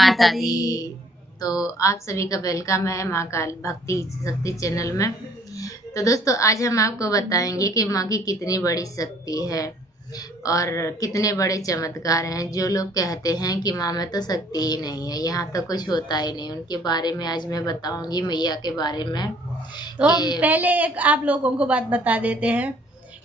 माता माता दी। दी। तो आप सभी का वेलकम है माँ काल भक्ति शक्ति चैनल में। तो दोस्तों आज हम आपको बताएंगे कि माँ की कितनी बड़ी शक्ति है और कितने बड़े चमत्कार हैं। जो लोग कहते हैं कि माँ में तो शक्ति ही नहीं है, यहाँ तो कुछ होता ही नहीं, उनके बारे में आज मैं बताऊंगी, मैया के बारे में तो कि हम पहले एक आप लोगों को बात बता देते हैं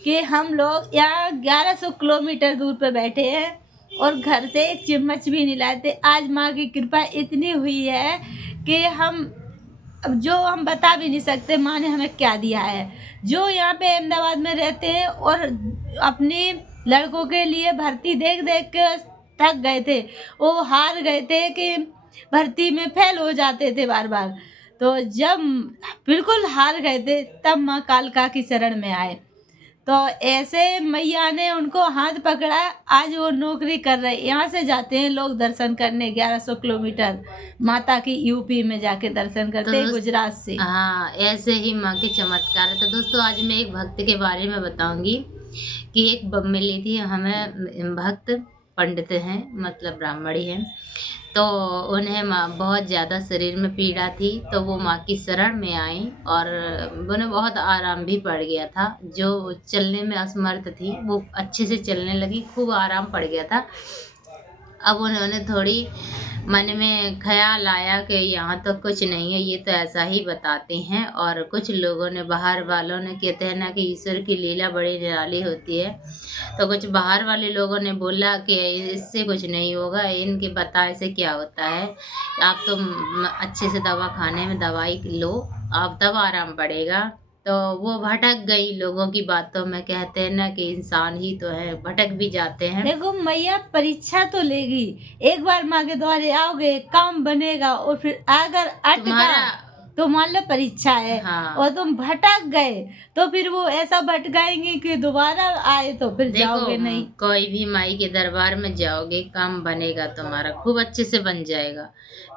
कि हम लोग यहाँ 1100 किलोमीटर दूर पे बैठे हैं और घर से एक चम्मच भी नहीं लाए थे। आज माँ की कृपा इतनी हुई है कि अब जो हम बता भी नहीं सकते माँ ने हमें क्या दिया है। जो यहाँ पे अहमदाबाद में रहते हैं और अपने लड़कों के लिए भर्ती देख देख के थक गए थे, वो हार गए थे कि भर्ती में फेल हो जाते थे बार बार। तो जब बिल्कुल हार गए थे तब माँ कालका की शरण में आए। तो ऐसे मैया ने उनको हाथ पकड़ा। आज वो नौकरी कर रहे, यहाँ से जाते हैं लोग दर्शन करने 1100 किलोमीटर माता की, यूपी में जाके दर्शन तो करते हैं गुजरात से। हाँ, ऐसे ही माँ के चमत्कार है। तो दोस्तों आज मैं एक भक्त के बारे में बताऊंगी कि एक मिली थी हमें भक्त, पंडित हैं, मतलब ब्राह्मणी हैं। तो उन्हें बहुत ज़्यादा शरीर में पीड़ा थी, तो वो माँ की शरण में आई और उन्हें बहुत आराम भी पड़ गया था। जो चलने में असमर्थ थी वो अच्छे से चलने लगी, खूब आराम पड़ गया था। अब उन्होंने थोड़ी मन में ख़्याल आया कि यहाँ तो कुछ नहीं है, ये तो ऐसा ही बताते हैं। और कुछ लोगों ने, बाहर वालों ने, कहते हैं ना कि ईश्वर की लीला बड़ी निराली होती है। तो कुछ बाहर वाले लोगों ने बोला कि इससे कुछ नहीं होगा, इनके बताए से क्या होता है, आप तो अच्छे से दवा खाने में दवाई लो, आप तब आराम पड़ेगा। तो वो भटक गई लोगों की बातों में। कहते हैं ना कि इंसान ही तो है, भटक भी जाते हैं। देखो मैया परीक्षा तो लेगी, एक बार माँ के द्वारे आओगे काम बनेगा और फिर अगर अटका तो मान लो परीक्षा है। हाँ। और तुम भटक गए तो फिर वो ऐसा भटकाएंगे कि दोबारा आए तो फिर जाओगे नहीं। कोई भी माई के दरबार में जाओगे काम बनेगा, तुम्हारा खूब अच्छे से बन जाएगा।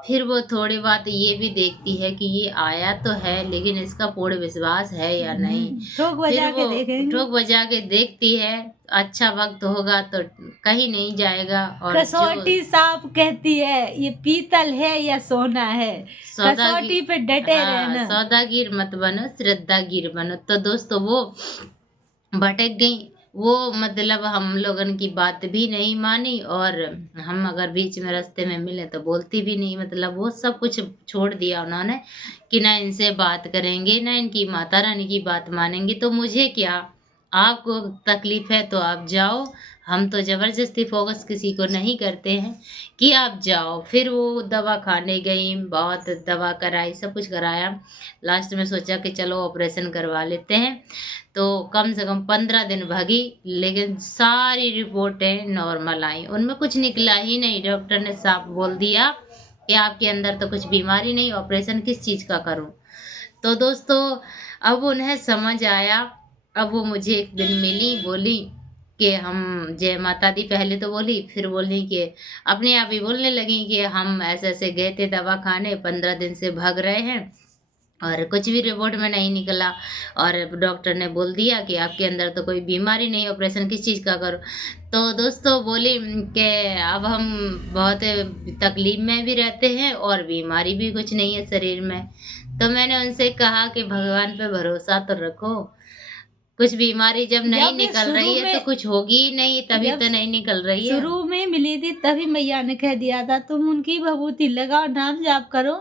फिर वो थोड़ी बात ये भी देखती है कि ये आया तो है लेकिन इसका पूर्ण विश्वास है या नहीं। ठोक फिर बजा के वो देखेंगे। ठोक बजा के देखती है, अच्छा वक्त होगा तो कहीं नहीं जाएगा। और कसौटी सांप कहती है ये पीतल है या सोना है, कसौटी पे डटे रहना। सौदागिर मत बनो, श्रद्धागिर बनो। तो दोस्तों वो भटक गई, वो मतलब हम लोगन की बात भी नहीं मानी और हम अगर बीच में रास्ते में मिले तो बोलती भी नहीं, मतलब वो सब कुछ छोड़ दिया उन्होंने कि ना इनसे बात करेंगे ना इनकी माता रानी की बात मानेंगे। तो मुझे क्या, आपको तकलीफ है तो आप जाओ, हम तो ज़बरदस्ती फोकस किसी को नहीं करते हैं कि आप जाओ। फिर वो दवा खाने गई, बहुत दवा कराई, सब कुछ कराया। लास्ट में सोचा कि चलो ऑपरेशन करवा लेते हैं। तो कम से कम 15 दिन भगी, लेकिन सारी रिपोर्टें नॉर्मल आई, उनमें कुछ निकला ही नहीं। डॉक्टर ने साफ बोल दिया कि आपके अंदर तो कुछ बीमारी नहीं, ऑपरेशन किस चीज़ का करूं। तो दोस्तों अब उन्हें समझ आया। अब वो मुझे एक दिन मिली, बोली कि हम जय माता दी, पहले तो बोली, फिर बोली कि अपने आप ही बोलने लगी कि हम ऐसे ऐसे गए थे दवा खाने, 15 दिन से भाग रहे हैं और कुछ भी रिपोर्ट में नहीं निकला। और डॉक्टर ने बोल दिया कि आपके अंदर तो कोई बीमारी नहीं, ऑपरेशन किस चीज़ का करो। तो दोस्तों बोली कि अब हम बहुत तकलीफ में भी रहते हैं और बीमारी भी कुछ नहीं है शरीर में। तो मैंने उनसे कहा कि भगवान पे भरोसा तो रखो, कुछ बीमारी जब नहीं निकल रही है तो कुछ होगी ही नहीं, तभी तो नहीं निकल रही है। शुरू में मिली थी तभी मैया ने कह दिया था तुम उनकी भभूति लगाओ, नाम जाप करो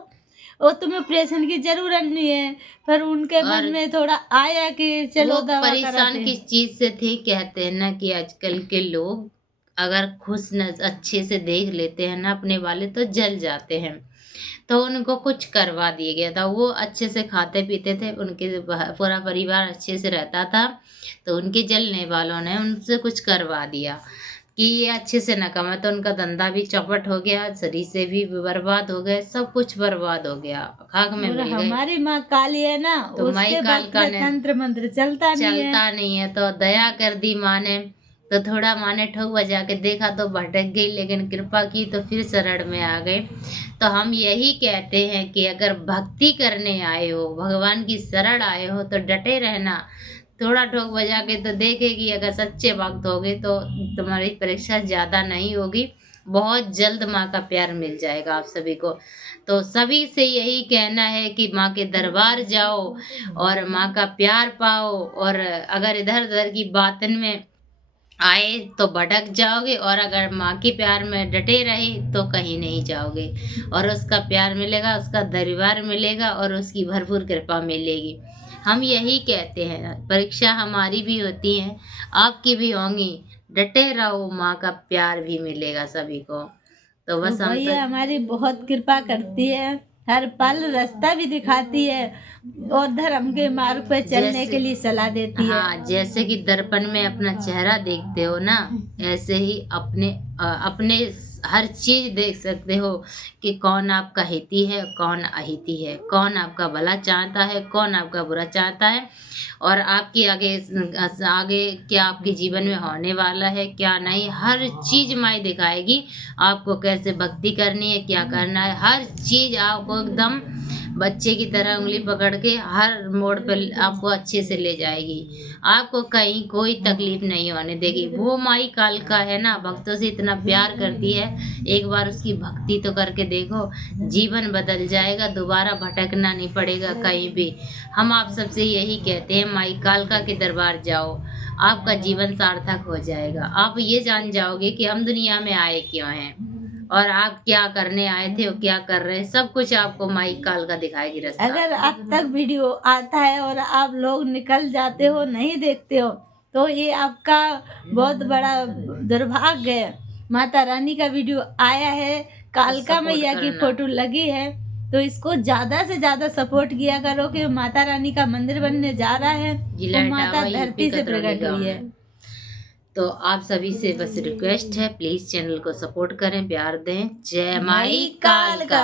और तुम्हें ऑपरेशन की जरूरत नहीं है। पर उनके मन में थोड़ा आया कि चलो दवा परेशान किस चीज से थे, कहते हैं ना कि आजकल के लोग अगर खुश न अच्छे से देख लेते हैं ना अपने वाले तो जल जाते हैं। तो उनको कुछ करवा दिया गया था। वो अच्छे से खाते पीते थे, उनके पूरा परिवार अच्छे से रहता था। तो उनके जलने वालों ने उनसे कुछ करवा दिया कि ये अच्छे से न कमाए। तो उनका धंधा भी चौपट हो गया, शरीर से भी बर्बाद हो गए, सब कुछ बर्बाद हो गया, खाक में मिल गए। हमारी माँ काली है ना, तो माई काल का तंत्र मंत्र चलता नहीं है। तो दया कर दी माँ ने। तो थोड़ा माँ ने ठोक बजा के देखा तो भटक गई, लेकिन कृपा की तो फिर शरण में आ गए। तो हम यही कहते हैं कि अगर भक्ति करने आए हो, भगवान की शरण आए हो तो डटे रहना। थोड़ा ठोक बजा के तो देखेगी, अगर सच्चे भक्त होगे तो तुम्हारी परीक्षा ज़्यादा नहीं होगी बहुत जल्द माँ का प्यार मिल जाएगा आप सभी को। तो सभी से यही कहना है कि माँ के दरबार जाओ और माँ का प्यार पाओ, और अगर इधर उधर की बातन में आए तो भटक जाओगे, और अगर माँ के प्यार में डटे रहे तो कहीं नहीं जाओगे, और उसका प्यार मिलेगा, उसका दरबार मिलेगा, और उसकी भरपूर कृपा मिलेगी। हम यही कहते हैं, परीक्षा हमारी भी होती है, आपकी भी होंगी, डटे रहो, माँ का प्यार भी मिलेगा सभी को। तो बस तो हम भैया हमारी बहुत कृपा करती है, हर पल रास्ता भी दिखाती है और धर्म के मार्ग पर चलने जैसे- के लिए सलाह देती है। हाँ, जैसे कि दर्पण में अपना चेहरा देखते हो ना, ऐसे ही अपने हर चीज देख सकते हो कि कौन आपका हिती है, कौन अहिती है, कौन आपका भला चाहता है, कौन आपका बुरा चाहता है, और आपके आगे क्या आपके जीवन में होने वाला है, क्या नहीं, हर चीज माई दिखाएगी आपको। कैसे भक्ति करनी है, क्या करना है, हर चीज आपको एकदम बच्चे की तरह उंगली पकड़ के हर मोड़ पर आपको अच्छे से ले जाएगी। आपको कहीं कोई तकलीफ नहीं होने देगी। वो माई कालका है ना, भक्तों से इतना प्यार करती है, एक बार उसकी भक्ति तो करके देखो, जीवन बदल जाएगा, दोबारा भटकना नहीं पड़ेगा कहीं भी। हम आप सबसे यही कहते हैं, माई कालका के दरबार जाओ, आपका जीवन सार्थक हो जाएगा। आप ये जान जाओगे कि हम दुनिया में आए क्यों हैं, और आप क्या करने आए थे और क्या कर रहे हैं, सब कुछ आपको माई कालका दिखाएगी रास्ता। अगर अब तक वीडियो आता है और आप लोग निकल जाते हो, नहीं देखते हो, तो ये आपका बहुत बड़ा दुर्भाग्य है। माता रानी का वीडियो आया है, कालका सपोर्ट मैया की करना। फोटो लगी है, तो इसको ज्यादा से ज्यादा सपोर्ट किया करो कि माता रानी का मंदिर बनने जा रहा है जिला और माता इटावा, धरती यूपी से कतरौली प्रकट गाँव हुई है। में। तो आप सभी से बस रिक्वेस्ट है, प्लीज चैनल को सपोर्ट करें, प्यार दें। जय माई कालका।